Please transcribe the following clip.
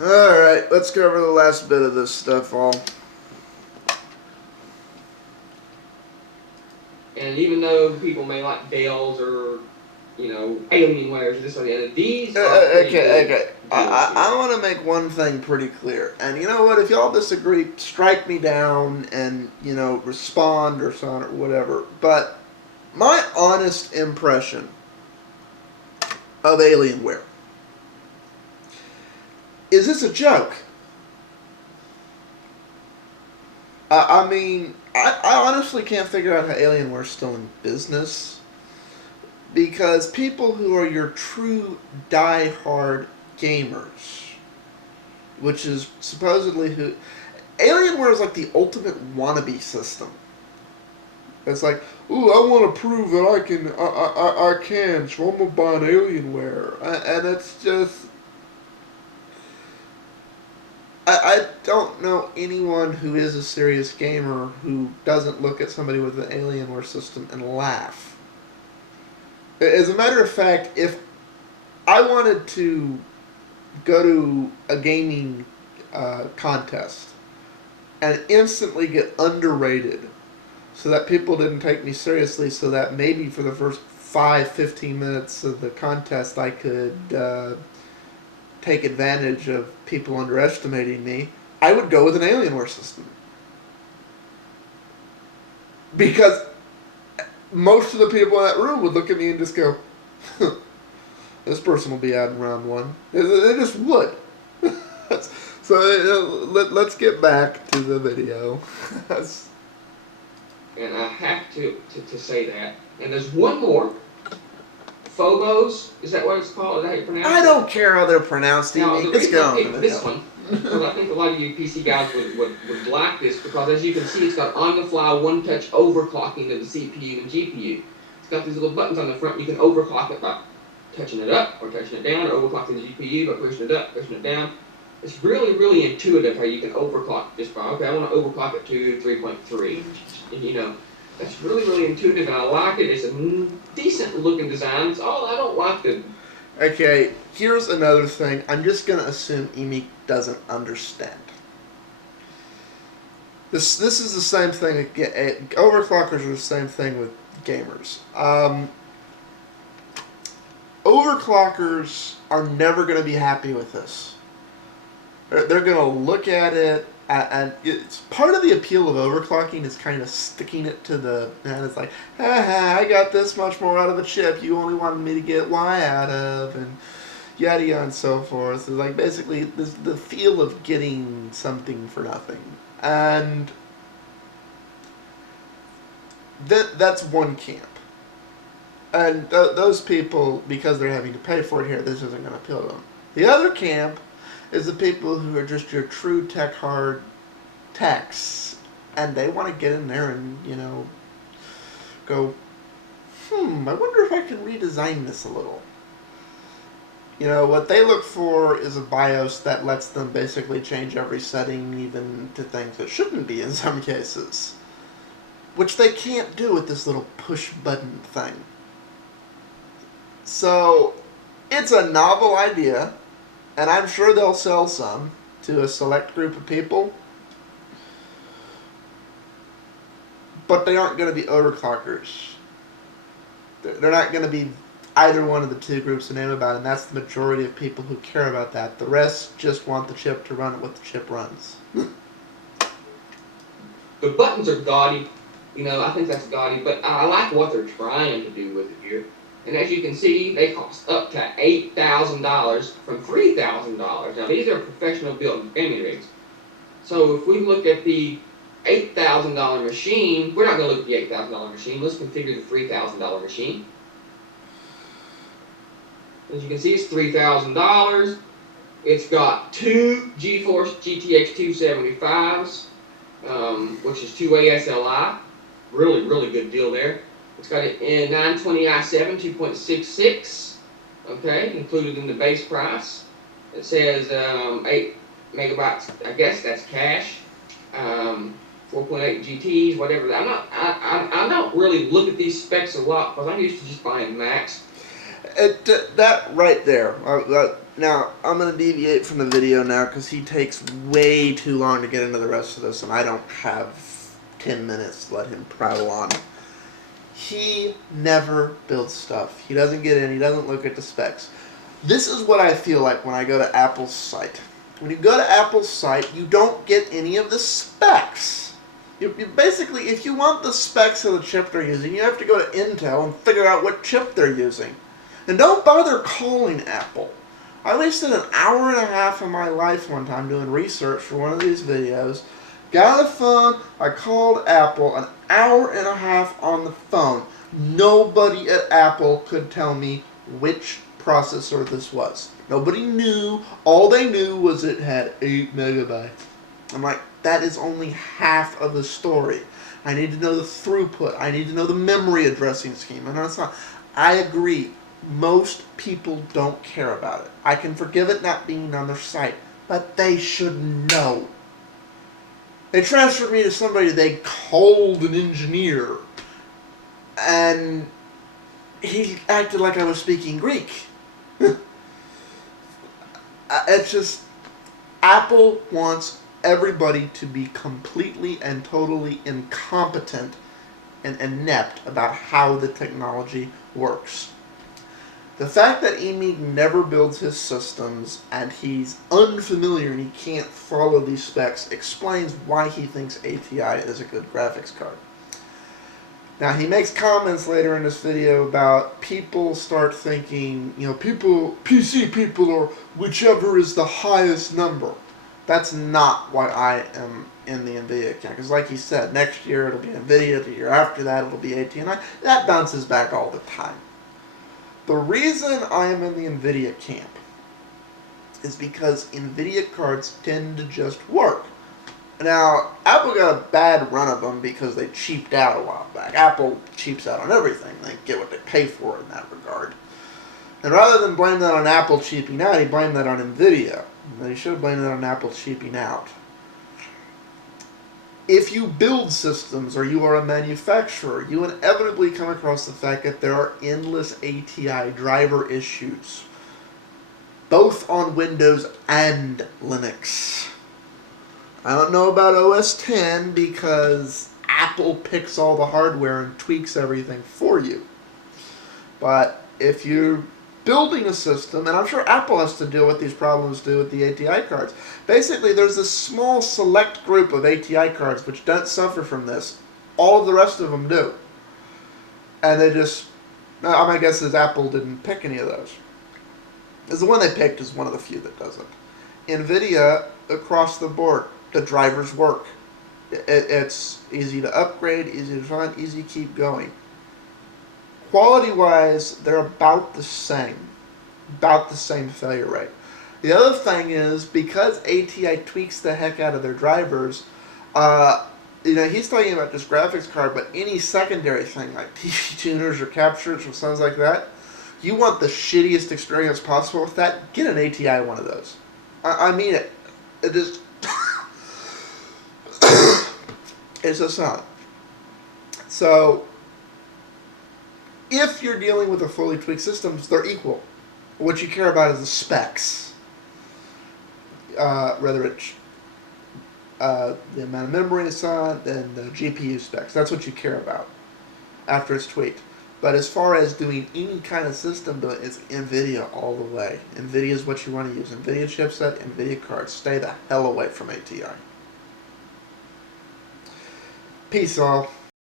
Alright, let's go over the last bit of this stuff all. And even though people may like Dells or, Alienwares or this or the other, these are pretty good. Okay. I want to make one thing pretty clear. And you know what? If y'all disagree, strike me down and, respond or so on or whatever. But my honest impression of Alienware is this a joke? I honestly can't figure out how Alienware's still in business. Because people who are your true die-hard gamers, which is supposedly who... Alienware is like the ultimate wannabe system. It's like, ooh, I want to prove that I can, so I'm going to buy an Alienware. And it's just... I don't know anyone who is a serious gamer who doesn't look at somebody with an Alienware system and laugh. As a matter of fact, if I wanted to go to a gaming contest and instantly get underrated so that people didn't take me seriously, so that maybe for the first 15 minutes of the contest I could take advantage of people underestimating me, I would go with an Alienware system. Because most of the people in that room would look at me and just go, this person will be out in round one. They just would. So let's get back to the video. And I have to say that. And there's one more. Phobos, is that what it's called? Is that how you pronounce it? I don't care how they're pronounced, Now, Emeek. the Let's reason get I on picked with this it. one, because I think a lot of you PC guys would like this, because as you can see, it's got on-the-fly, one-touch overclocking of the CPU and GPU. It's got these little buttons on the front. You can overclock it by touching it up or touching it down, or overclocking the GPU by pushing it up, pushing it down. It's really, really intuitive how you can overclock just by, okay, I want to overclock it to 3.3, and that's really, really intuitive, and I like it. It's a decent looking design. It's all I don't like the... Okay, here's another thing. I'm just going to assume Emeek doesn't understand. This is the same thing. Overclockers are the same thing with gamers. Overclockers are never going to be happy with this. They're going to look at it, and it's part of the appeal of overclocking is kind of sticking it to the... And it's like, I got this much more out of a chip you only wanted me to get Y out of, and yada yada and so forth. It's like basically the feel of getting something for nothing. And that's one camp. And those people, because they're having to pay for it here, this isn't going to appeal to them. The other camp is the people who are just your true tech hard techs, and they want to get in there and, go, I wonder if I can redesign this a little. What they look for is a BIOS that lets them basically change every setting, even to things that shouldn't be in some cases. Which they can't do with this little push button thing. So, it's a novel idea, and I'm sure they'll sell some to a select group of people. But they aren't going to be overclockers. They're not going to be either one of the two groups I name about, and that's the majority of people who care about that. The rest just want the chip to run what the chip runs. The buttons are gaudy. I think that's gaudy, but I like what they're trying to do with it here. And as you can see, they cost up to $8,000 from $3,000. Now, these are professional built gaming rigs. So if we look at the $8,000 machine, we're not going to look at the $8,000 machine. Let's configure the $3,000 machine. As you can see, it's $3,000. It's got two GeForce GTX 275s, which is 2A SLI. Really, really good deal there. It's got a 920 i7 2.66, okay, included in the base price. It says 8 megabytes. I guess that's cache. 4.8 GTs, whatever. I don't really look at these specs a lot because I'm used to just buying Macs. That right there, Now, I'm going to deviate from the video now because he takes way too long to get into the rest of this, and I don't have 10 minutes to let him prattle on. He never builds stuff. He doesn't get in. He doesn't look at the specs. This is what I feel like when I go to Apple's site. When you go to Apple's site, you don't get any of the specs. You basically, if you want the specs of the chip they're using, you have to go to Intel and figure out what chip they're using. And don't bother calling Apple. I wasted an hour and a half of my life one time doing research for one of these videos. Got on the phone, I called Apple, an hour and a half on the phone. Nobody at Apple could tell me which processor this was. Nobody knew. All they knew was it had 8 megabytes. I'm like, that is only half of the story. I need to know the throughput. I need to know the memory addressing scheme. And that's not. I agree. Most people don't care about it. I can forgive it not being on their site, but they should know. They transferred me to somebody they called an engineer, and he acted like I was speaking Greek. It's just, Apple wants everybody to be completely and totally incompetent and inept about how the technology works. The fact that Emeek never builds his systems and he's unfamiliar and he can't follow these specs explains why he thinks ATI is a good graphics card. Now, he makes comments later in this video about people start thinking, PC people, or whichever is the highest number. That's not why I am in the Nvidia camp. Because like he said, next year it'll be Nvidia, the year after that it'll be ATI. That bounces back all the time. The reason I am in the Nvidia camp is because Nvidia cards tend to just work. Now, Apple got a bad run of them because they cheaped out a while back. Apple cheaps out on everything. They get what they pay for in that regard. And rather than blame that on Apple cheaping out, he blamed that on Nvidia. And he should have blamed that on Apple cheaping out. If you build systems or you are a manufacturer, you inevitably come across the fact that there are endless ATI driver issues, both on Windows and Linux. I don't know about OS X because Apple picks all the hardware and tweaks everything for you. But if you're building a system, and I'm sure Apple has to deal with these problems too with the ATI cards. Basically, there's a small select group of ATI cards which don't suffer from this. All of the rest of them do. And they just, my guess is Apple didn't pick any of those. Because the one they picked is one of the few that doesn't. Nvidia, across the board, the drivers work. It's easy to upgrade, easy to find, easy to keep going. Quality-wise, they're about the same failure rate. The other thing is, because ATI tweaks the heck out of their drivers, he's talking about this graphics card, but any secondary thing like TV tuners or captures or something like that, you want the shittiest experience possible with that, get an ATI one of those. I mean it. It is... it's just not. So, if you're dealing with a fully tweaked system, they're equal. What you care about is the specs. Whether it's the amount of memory it's on and the GPU specs. That's what you care about after it's tweaked. But as far as doing any kind of system build, it's Nvidia all the way. Nvidia is what you want to use. Nvidia chipset, Nvidia cards. Stay the hell away from ATI. Peace all.